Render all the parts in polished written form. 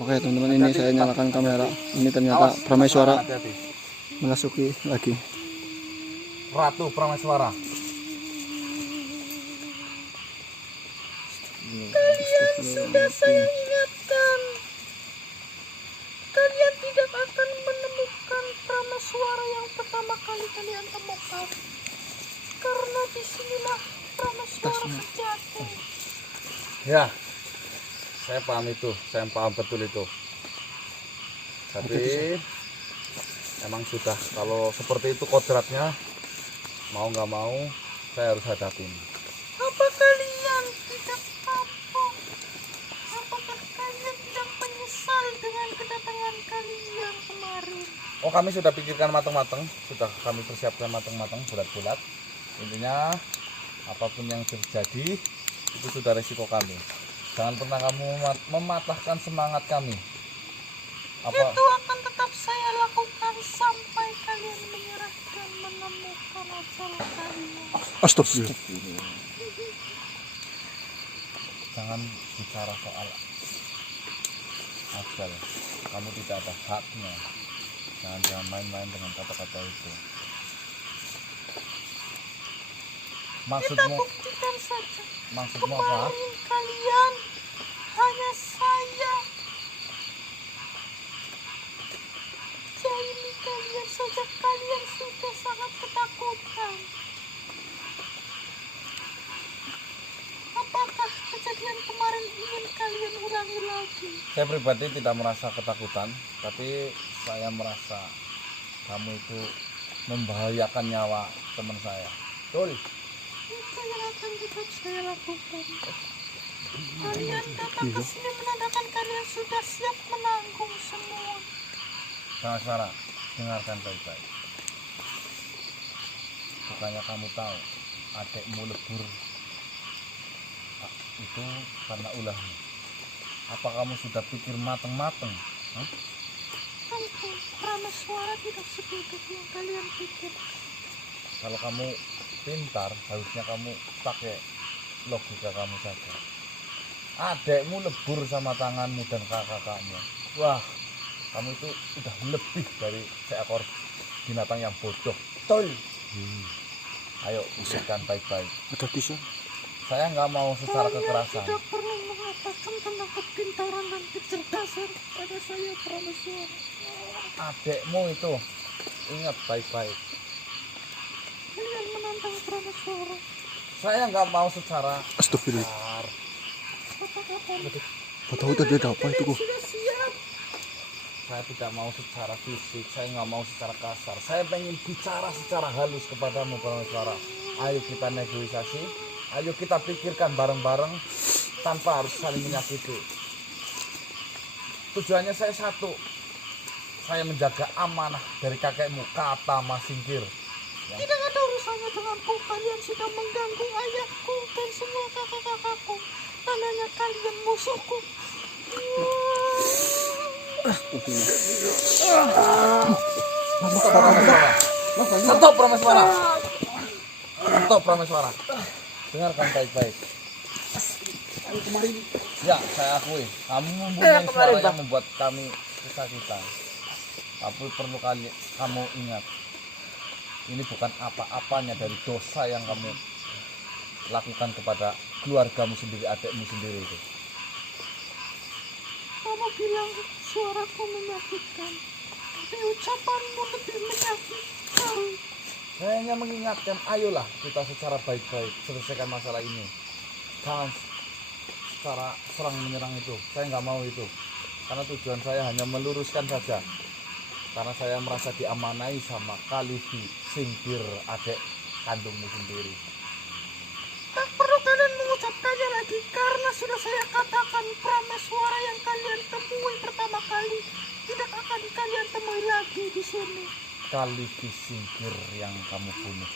Oke teman-teman, ini saya nyalakan kamera. Ini ternyata Prameswara memasuki lagi. Ratu Prameswara. Kalian sudah saya ingatkan. Kalian tidak akan menemukan Prameswara yang pertama kali kalian temukan. Karena disinilah Prameswara sejati. Ya, saya paham itu, saya paham betul itu. Tapi emang sudah, kalau seperti itu kodratnya, mau nggak mau saya harus hadapin. Apa kalian tidak kapok? Apakah kalian tidak menyesal dengan kedatangan kalian kemarin? Oh, kami sudah pikirkan matang-matang, sudah kami persiapkan matang-matang, bulat-bulat. Intinya apapun yang terjadi itu sudah resiko kami. Jangan pernah kamu mematahkan semangat kami. Itu akan tetap saya lakukan sampai kalian menyerah dan menemukan asal kalian. Astagfirullah. Jangan bicara soal asal. Kamu tidak ada haknya. Jangan main-main dengan kata-kata itu. Kita Maksudmu buktikan saja. apa? Kemarin kalian hanya saya. Jadi kalian saja kalian sudah sangat ketakutan. Apakah kejadian kemarin ingin kalian ulangi lagi? Saya pribadi tidak merasa ketakutan, tapi saya merasa kamu itu membahayakan nyawa teman saya. Betul. Itu yang akan tetap saya lakukan. Kalian datang ke sini menandakan kalian sudah siap menanggung semua. Sarah, dengarkan baik-baik. Bukannya kamu tahu adekmu lebur itu karena ulahmu. Apa kamu sudah pikir mateng-mateng? Tentu Prameswara tidak seperti yang kalian pikir. Kalau kamu pintar, harusnya kamu pakai logika kamu saja. Adekmu lebur sama tanganmu dan kakak-kakakmu. Wah, kamu itu udah lebih dari seekor binatang yang bodoh. Betul. Ayo, pikirkan baik-baik. Ada tisu. Saya nggak mau secara kekerasan. Tidak perlu mengatakan tentang kepintaran dan kecerdasan pada saya Prameswara. Adekmu itu, ingat baik-baik. Kalian menantang Prameswara. Saya nggak mau secara Astagfirullah. kasar. Tahu tadi ada apa itu kok? Sudah siap. Saya tidak mau secara fisik, saya nggak mau secara kasar. Saya pengen bicara secara halus kepadamu Prameswara. Ayo kita negosiasi, ayo kita pikirkan bareng-bareng tanpa harus saling menyakiti. Tujuannya saya satu, saya menjaga amanah dari kakekmu, kata Mas Singkir. Tidak ada urusannya denganku. Kalian sudah mengganggu ayahku dan semua kakak-kakakku. Tandanya kalian musuhku. Stop Prameswara. Stop Prameswara. Dengarkan baik-baik. Ya, saya akui, kamu mempunyai suara yang membuat kami kesakitan. Tapi perlu kamu ingat, ini bukan apa-apanya dari dosa yang kamu lakukan kepada keluargamu sendiri, adikmu sendiri itu. Kamu bilang suaraku menyakitkan, tapi ucapanmu lebih menyakitkan. Saya hanya mengingatkan, ayolah kita secara baik-baik selesaikan masalah ini. Jangan secara serang menyerang itu. Saya nggak mau itu. Karena tujuan saya hanya meluruskan saja. Karena saya merasa diamanai sama Kalifi Singkir, adik kandungmu sendiri. Tak perlu kalian mengucapkannya lagi, karena sudah saya katakan Prameswara yang kalian temui pertama kali tidak akan kalian temui lagi di sini. Kalifi Singkir yang kamu bunuh,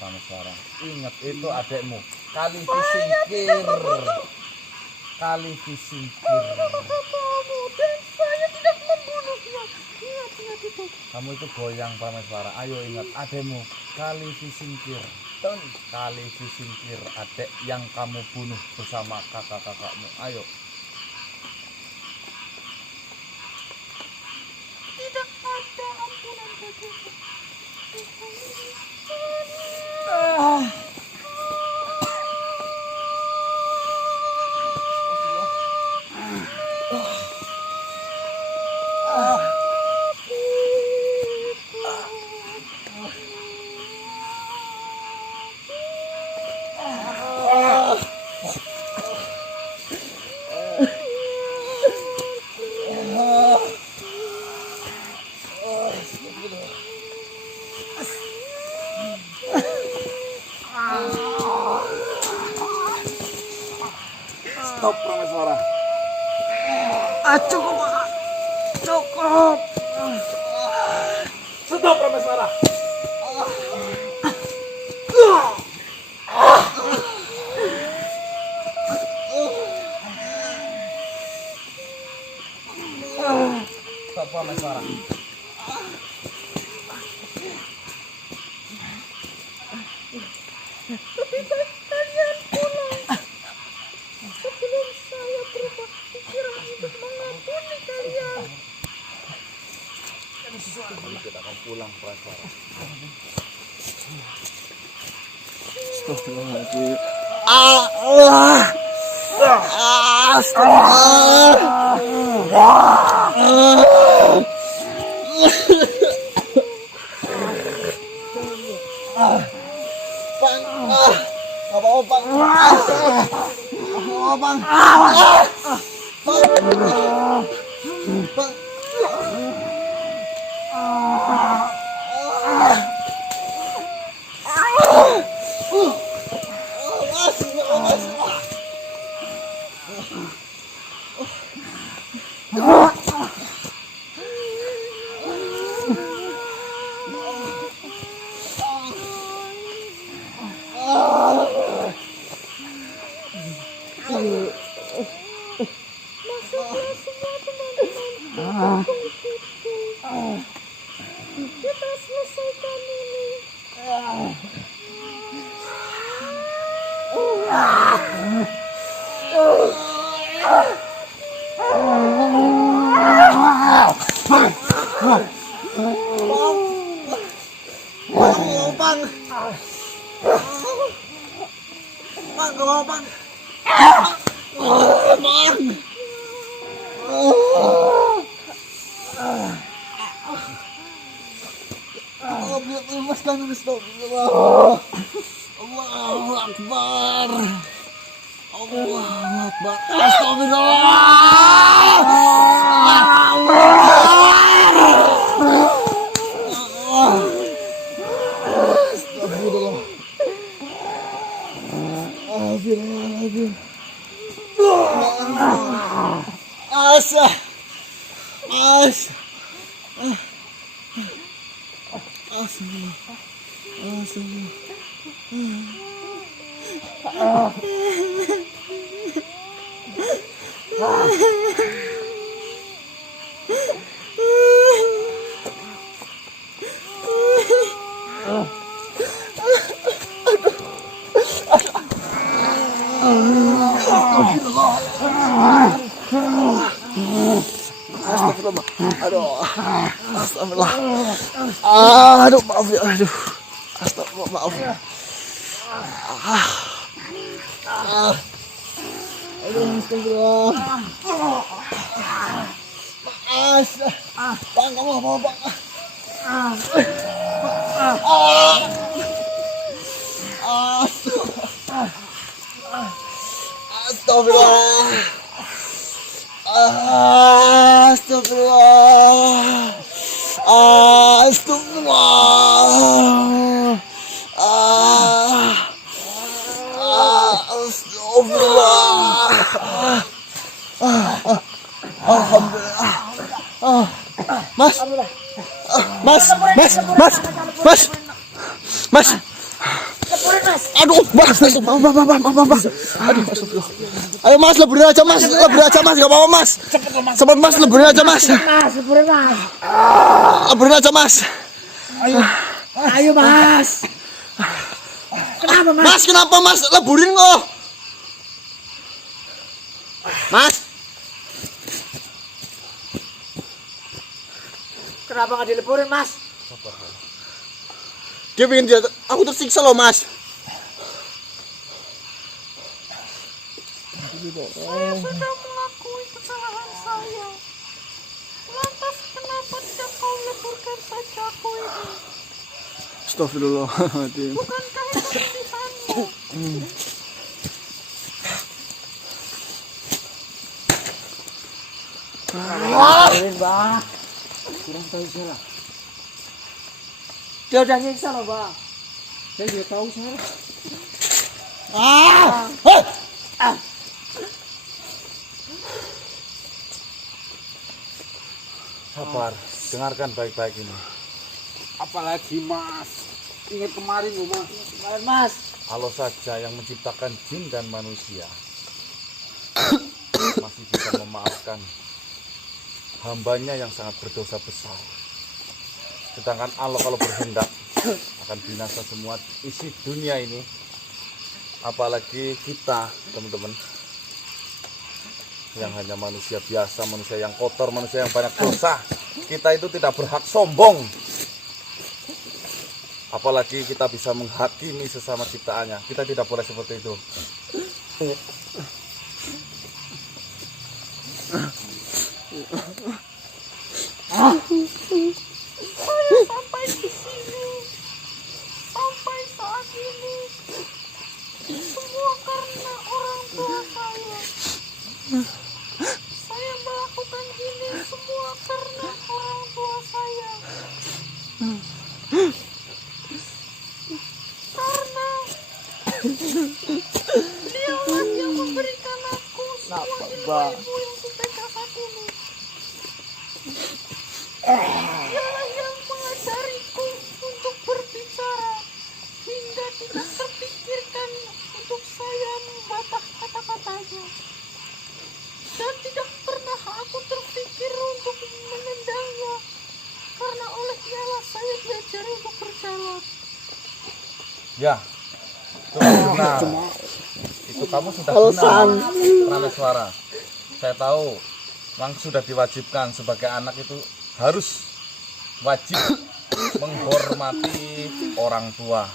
Prameswara. Ingat itu adikmu. Kalifi Singkir. Kalifi Singkir. Kamu dan saya tidak membunuhnya. Ingat itu. Kamu itu goyang Prameswara. Ayo ingat adikmu. Kalifi Singkir. Kalifi Singkir, adik yang kamu bunuh bersama kakak-kakakmu. Ayo. Cukup. Stop Prameswara. Stop Prameswara. Lebih baik kalian pulang sebelum saya berubah pikiran untuk mengampuni kalian. Kita akan pulang Prameswara. Astagfirullahaladzim. Masuklah semua teman-teman. Kita selesaikan ini. Astagfirullah. Aduh, maaf ya. Aduh. Astagfirullah, maaf. Aduh, astagfirullah. Bang, kamu apa, Bang? Astagfirullah. Astagfirullah. Astagfirullah. Astagfirullah. Alhamdulillah. Mas. Aduh, Mas. Aduh, astagfirullah. Ayo Mas, leburin aja Mas, gak apa-apa Mas. Cepet Mas, leburin aja Mas. Leburin aja Mas. Ayo Mas. Kenapa Mas? Mas, kenapa Mas? Leburin kok. Mas. Kenapa nggak dileburin Mas? Dia pengen jatuh. Aku tersiksa loh Mas. Saya sudah mengakui kesalahan saya. Lantas kenapa tidak kau leburkan saja aku ini? Astagfirullahaladzim. Bukankah itu pilihanmu? Mbak. Kurang tahu salah. Dia udah nyiksa loh Mbak. Saya juga tahu salah. Sabar, dengarkan baik-baik ini. Apalagi Mas, ingat kemarin loh Mas. Kemarin Mas. Allah saja yang menciptakan jin dan manusia masih bisa memaafkan hambanya yang sangat berdosa besar. Sedangkan Allah kalau berkehendak akan binasa semua isi dunia ini. Apalagi kita, teman-teman, yang hanya manusia biasa, manusia yang kotor, manusia yang banyak dosa. Kita itu tidak berhak sombong. Apalagi kita bisa menghakimi sesama ciptaannya. Kita tidak boleh seperti itu. Saya sampai di sini, sampai saat ini, semua karena orang tua saya. Saya melakukan ini semua karena orang tua saya. Karena beliaulah yang memberikan aku semua ilmu yang kupeka saat ini. Dialah yang mengajariku untuk berbicara hingga tidak terpikirkan untuk saya membatah kata-katanya. Dan tidak pernah aku terpikir untuk menendangnya, karena oleh dialah saya diajari untuk berjalan. Ya, itu benar. Itu kamu sudah benar, Prameswara. Saya tahu, memang sudah diwajibkan sebagai anak itu harus wajib menghormati orang tua,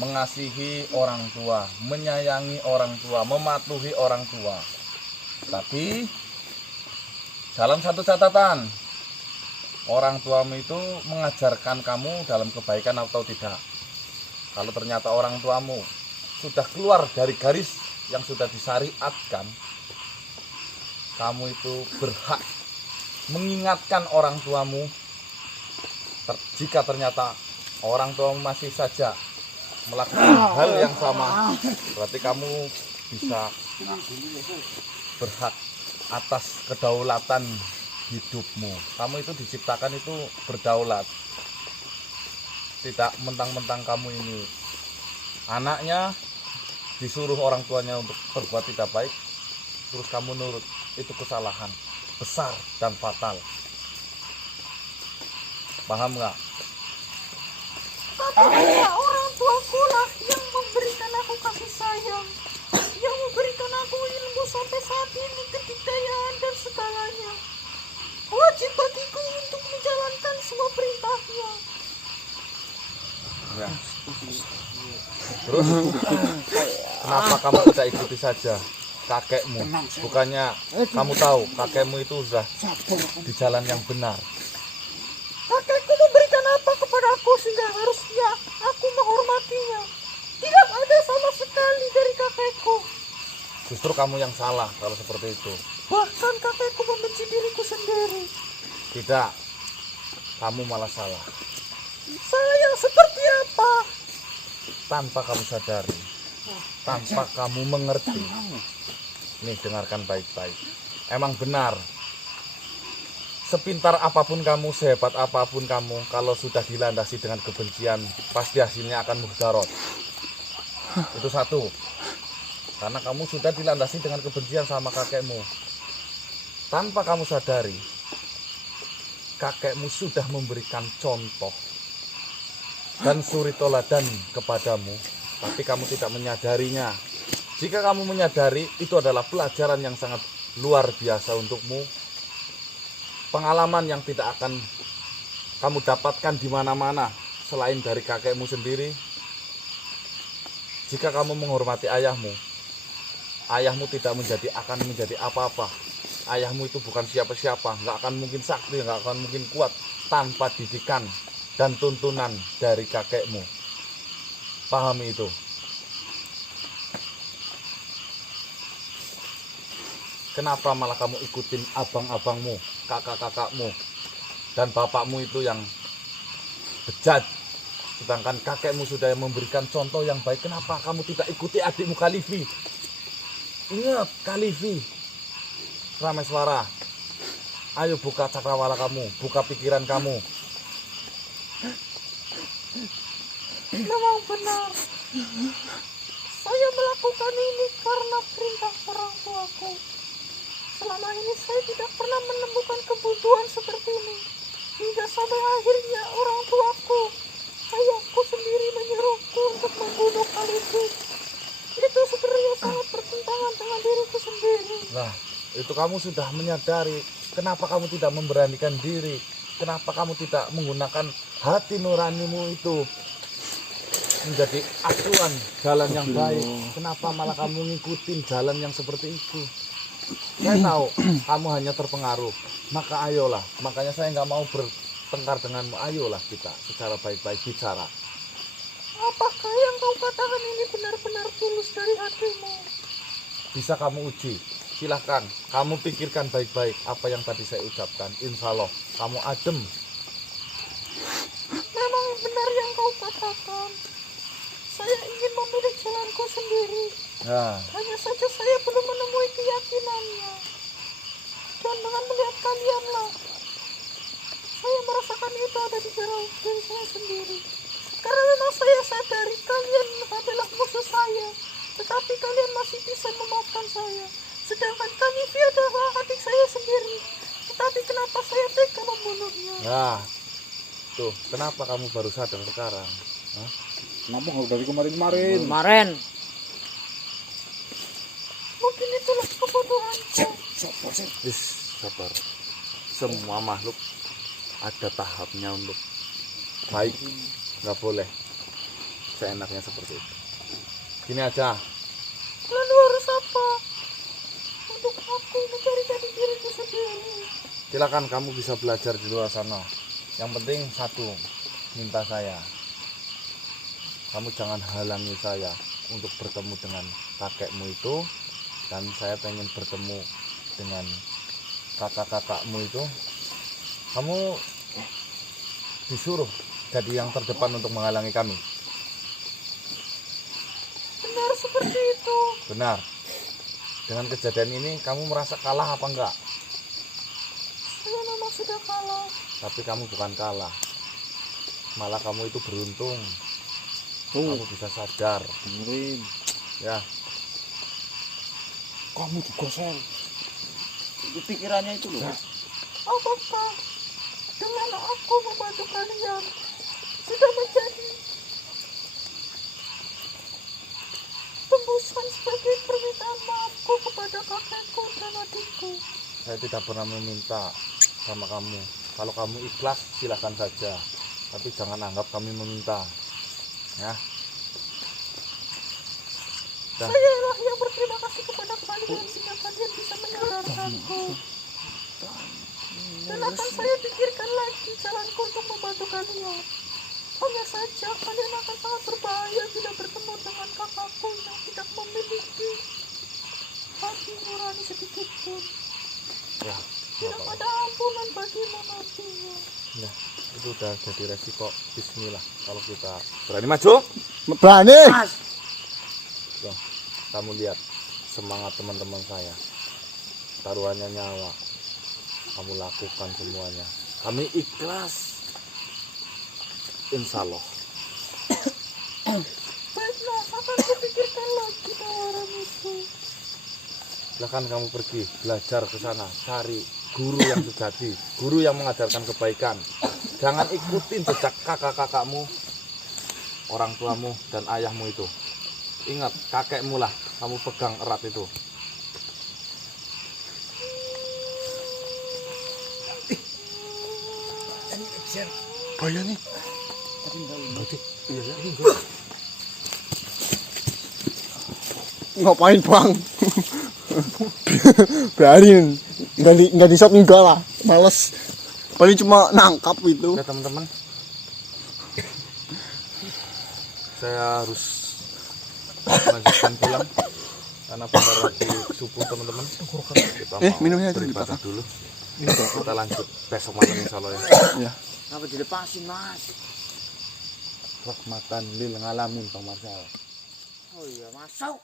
mengasihi orang tua, menyayangi orang tua, mematuhi orang tua. Tapi dalam satu catatan, orang tuamu itu mengajarkan kamu dalam kebaikan atau tidak. Kalau ternyata orang tuamu sudah keluar dari garis yang sudah disyariatkan, kamu itu berhak mengingatkan orang tuamu. Jika ternyata orang tuamu masih saja melakukan hal yang sama, berarti kamu bisa berhak atas kedaulatan hidupmu. Kamu itu diciptakan itu berdaulat. Tidak mentang-mentang kamu ini anaknya disuruh orang tuanya untuk berbuat tidak baik, terus kamu nurut. Itu kesalahan besar dan fatal. Paham nggak? Tapi hanya orang tuaku lah yang memberikan aku kasih sayang, yang memberikan aku ilmu sampai saat ini, kedikdayaan dan segalanya. Wajib bagiku untuk menjalankan semua perintahnya. Ya. Terus kenapa kamu tidak ikuti saja kakekmu? Bukannya kamu tahu kakekmu itu sudah di jalan yang benar. Kakekku memberikan apa kepada aku sehingga harusnya aku menghormatinya? Tidak ada sama sekali dari kakekku. Justru kamu yang salah kalau seperti itu. Bahkan kakekku membenci diriku sendiri. Tidak, kamu malah salah. Saya yang seperti apa? Tanpa kamu sadari, tanpa kamu mengerti. Nih, dengarkan baik-baik. Emang benar, sepintar apapun kamu, sehebat apapun kamu, kalau sudah dilandasi dengan kebencian, pasti hasilnya akan mudarat. Itu satu. Karena kamu sudah dilandasi dengan kebencian sama kakekmu. Tanpa kamu sadari, kakekmu sudah memberikan contoh dan suri toladan kepadamu, tapi kamu tidak menyadarinya. Jika kamu menyadari, itu adalah pelajaran yang sangat luar biasa untukmu. Pengalaman yang tidak akan kamu dapatkan di mana-mana selain dari kakekmu sendiri. Jika kamu menghormati ayahmu, ayahmu tidak akan menjadi apa-apa. Ayahmu itu bukan siapa-siapa, nggak akan mungkin sakti, nggak akan mungkin kuat tanpa didikan dan tuntunan dari kakekmu. Pahami itu. Kenapa malah kamu ikutin abang-abangmu, kakak-kakakmu, dan bapakmu itu yang bejat, sedangkan kakekmu sudah memberikan contoh yang baik? Kenapa kamu tidak ikuti adikmu Kalifi? Ingat, Kalifi, Prameswara, Ayo buka cakrawala kamu, buka pikiran kamu. Memang benar. Saya melakukan ini karena perintah orang tuaku. Selama ini saya tidak pernah menemukan kebutuhan seperti ini. Hingga sampai akhirnya orang tuaku, ayahku sendiri menyuruhku untuk membunuh Khalidin. Itu sebenarnya sangat bertentangan dengan diriku sendiri. Nah, itu kamu sudah menyadari. Kenapa kamu tidak memberanikan diri? Kenapa kamu tidak menggunakan hati nuranimu itu menjadi acuan jalan yang baik? Kenapa malah kamu ngikutin jalan yang seperti itu? Saya tahu kamu hanya terpengaruh. Maka ayolah. Makanya saya nggak mau bertengkar denganmu. Ayolah kita secara baik-baik bicara. Apakah yang kau katakan ini benar-benar tulus dari hatimu? Bisa kamu uji. Silahkan, kamu pikirkan baik-baik apa yang tadi saya ucapkan. Insya Allah, kamu adem. Memang benar yang kau katakan. Saya ingin memilih jalanku sendiri. Nah, Hanya saja saya belum menemui keyakinannya. Dan dengan melihat kalianlah, saya merasakan itu ada di dalam diri saya sendiri. Karena memang saya sadari kalian adalah musuh saya, tetapi kalian masih bisa memaafkan saya. Sedangkan Kanifi adalah adik saya sendiri. Tetapi kenapa saya tega membunuhnya? nah, tuh, kenapa kamu baru sadar sekarang? Hah? Kenapa nggak dari kemarin-kemarin? Kemarin Mungkin itulah kebodohanku. Is, sabar. Semua makhluk ada tahapnya untuk baik. Nggak boleh seenaknya seperti itu. Gini aja, Lalu harus apa? Untuk aku mencari jati diriku sendiri. silakan kamu bisa belajar di luar sana. Yang penting satu, minta saya. Kamu jangan halangi saya untuk bertemu dengan kakekmu itu. Dan saya pengen bertemu dengan kakak-kakakmu itu. Kamu disuruh jadi yang terdepan untuk menghalangi kami. Benar seperti itu. Benar. Dengan kejadian ini kamu merasa kalah apa enggak? Saya memang sudah kalah. Tapi kamu bukan kalah. Malah kamu itu beruntung. Kamu bisa sadar. dengerin. Ya, Kamu juga Sel. Itu pikirannya itu loh. Apakah dengan aku membantu kalian sudah menjadi tembusan sebagai permintaan maafku kepada kakekku dan adikku? saya tidak pernah meminta sama kamu. Kalau kamu ikhlas silakan saja. Tapi jangan anggap kami meminta. Ya. Dah. Saya lah yang berterima kasih kepada kalian sehingga kalian bisa menyadarkanku. Dan akan saya pikirkan lagi jalanku untuk membantu kalian. Hanya saja kalian akan sangat berbahaya bila bertemu dengan kakakku yang tidak memiliki hati nurani sedikit pun. Ya, Tidak apa-apa. ada ampunan bagimu nantinya. Ya, itu udah jadi resiko. Bismillah. Kalau kita berani maju, Berani. Tuh, kamu lihat semangat teman-teman saya. Taruhannya nyawa. Kamu lakukan semuanya. Kami ikhlas. Insya Allah. Baiklah, akan kupikirkan lagi tawaran itu. Silahkan kamu pergi belajar ke sana, cari guru yang sejati, guru yang mengajarkan kebaikan. Jangan ikutin jejak kakak-kakakmu, orang tuamu dan ayahmu itu. Ingat, kakekmu lah kamu pegang erat itu. Bahaya nih. Ngapain bang? Biarin. Nggak di shot enggak lah. Males. Paling cuma nangkap itu. Oke teman-teman, saya harus melanjutkan pulang karena bentar lagi subuh teman-teman. Kita mau minumnya aja beribadah dibakar. dulu. Kita lanjut besok malam insya Allah ya. Ya. Kenapa dilepasin Mas? Rahmatan lil ngalamin Pak Marcel. Oh iya masuk.